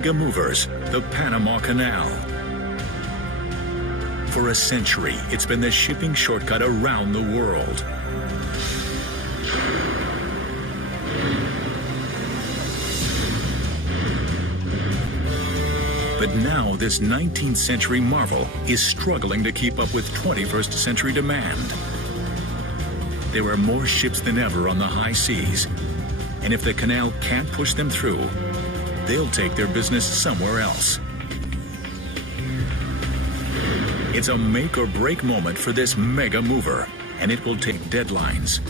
mega movers, the Panama Canal. For a century, it's been the shipping shortcut around the world. But now this 19th century marvel is struggling to keep up with 21st century demand. There are more ships than ever on the high seas, and if the canal can't push them through, they'll take their business somewhere else. It's a make or break moment for this mega mover, and it will take deadlines.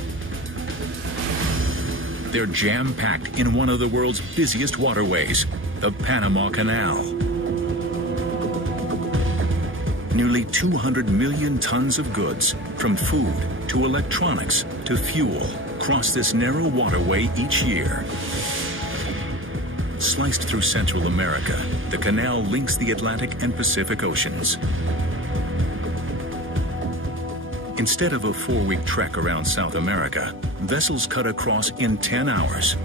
They're jam-packed in one of the world's busiest waterways, the Panama Canal. Nearly 200 million tons of goods, from food to electronics to fuel, cross this narrow waterway each year. Sliced through Central America, the canal links the Atlantic and Pacific Oceans. Instead of a 4-week trek around South America, vessels cut across in 10 hours.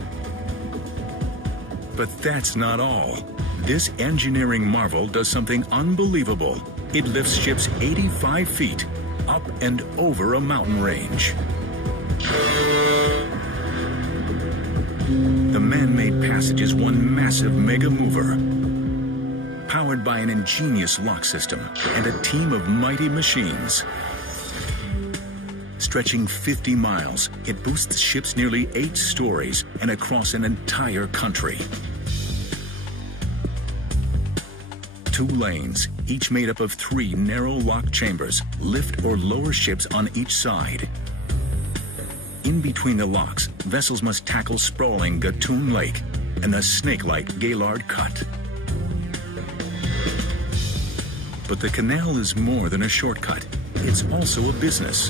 But that's not all. This engineering marvel does something unbelievable. It lifts ships 85 feet up and over a mountain range. The man-made passage is one massive mega mover, powered by an ingenious lock system and a team of mighty machines. Stretching 50 miles, it boosts ships nearly 8 stories and across an entire country. 2 lanes, each made up of 3 narrow lock chambers, lift or lower ships on each side. In between the locks, vessels must tackle sprawling Gatun Lake and the snake-like Gaylord Cut. But the canal is more than a shortcut. It's also a business.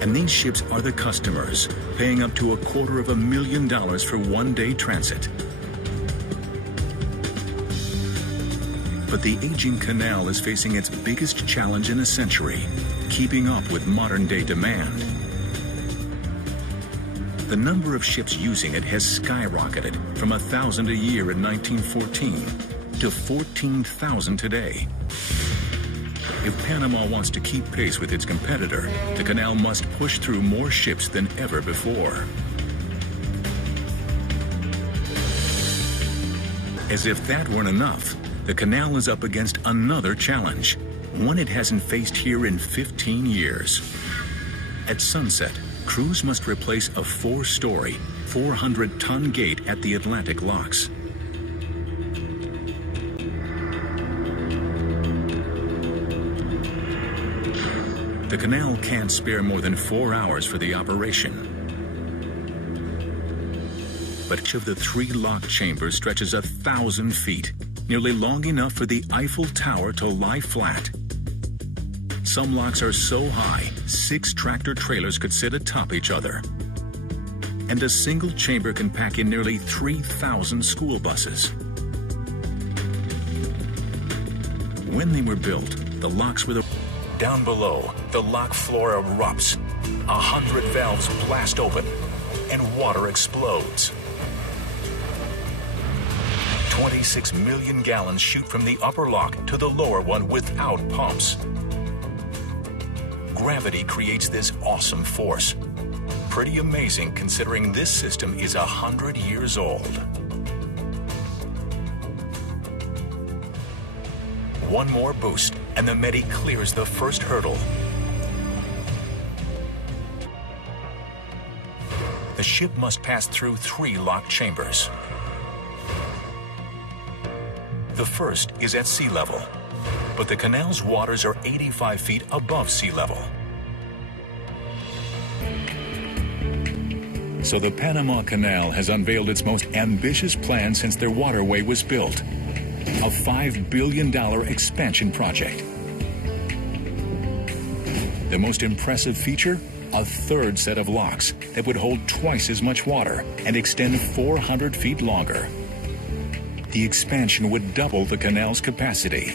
And these ships are the customers, paying up to $250,000 for one-day transit. But the aging canal is facing its biggest challenge in a century, keeping up with modern-day demand. The number of ships using it has skyrocketed from 1,000 a year in 1914 to 14,000 today. If Panama wants to keep pace with its competitor, the canal must push through more ships than ever before. As if that weren't enough, the canal is up against another challenge, one it hasn't faced here in 15 years. At sunset, crews must replace a 4-story, 400-ton gate at the Atlantic locks. The canal can't spare more than 4 hours for the operation. But each of the 3 lock chambers stretches 1,000 feet, nearly long enough for the Eiffel Tower to lie flat. Some locks are so high, 6 tractor-trailers could sit atop each other. And a single chamber can pack in nearly 3,000 school buses. When they were built, the locks were the... Down below, the lock floor erupts. 100 valves blast open, and water explodes. 26 million gallons shoot from the upper lock to the lower one without pumps. Gravity creates this awesome force. Pretty amazing considering this system is 100 years old. One more boost, and the Medi clears the first hurdle. The ship must pass through 3 lock chambers. The first is at sea level, but the canal's waters are 85 feet above sea level. So the Panama Canal has unveiled its most ambitious plan since their waterway was built. A $5 billion expansion project. The most impressive feature? A 3rd set of locks that would hold twice as much water and extend 400 feet longer. The expansion would double the canal's capacity.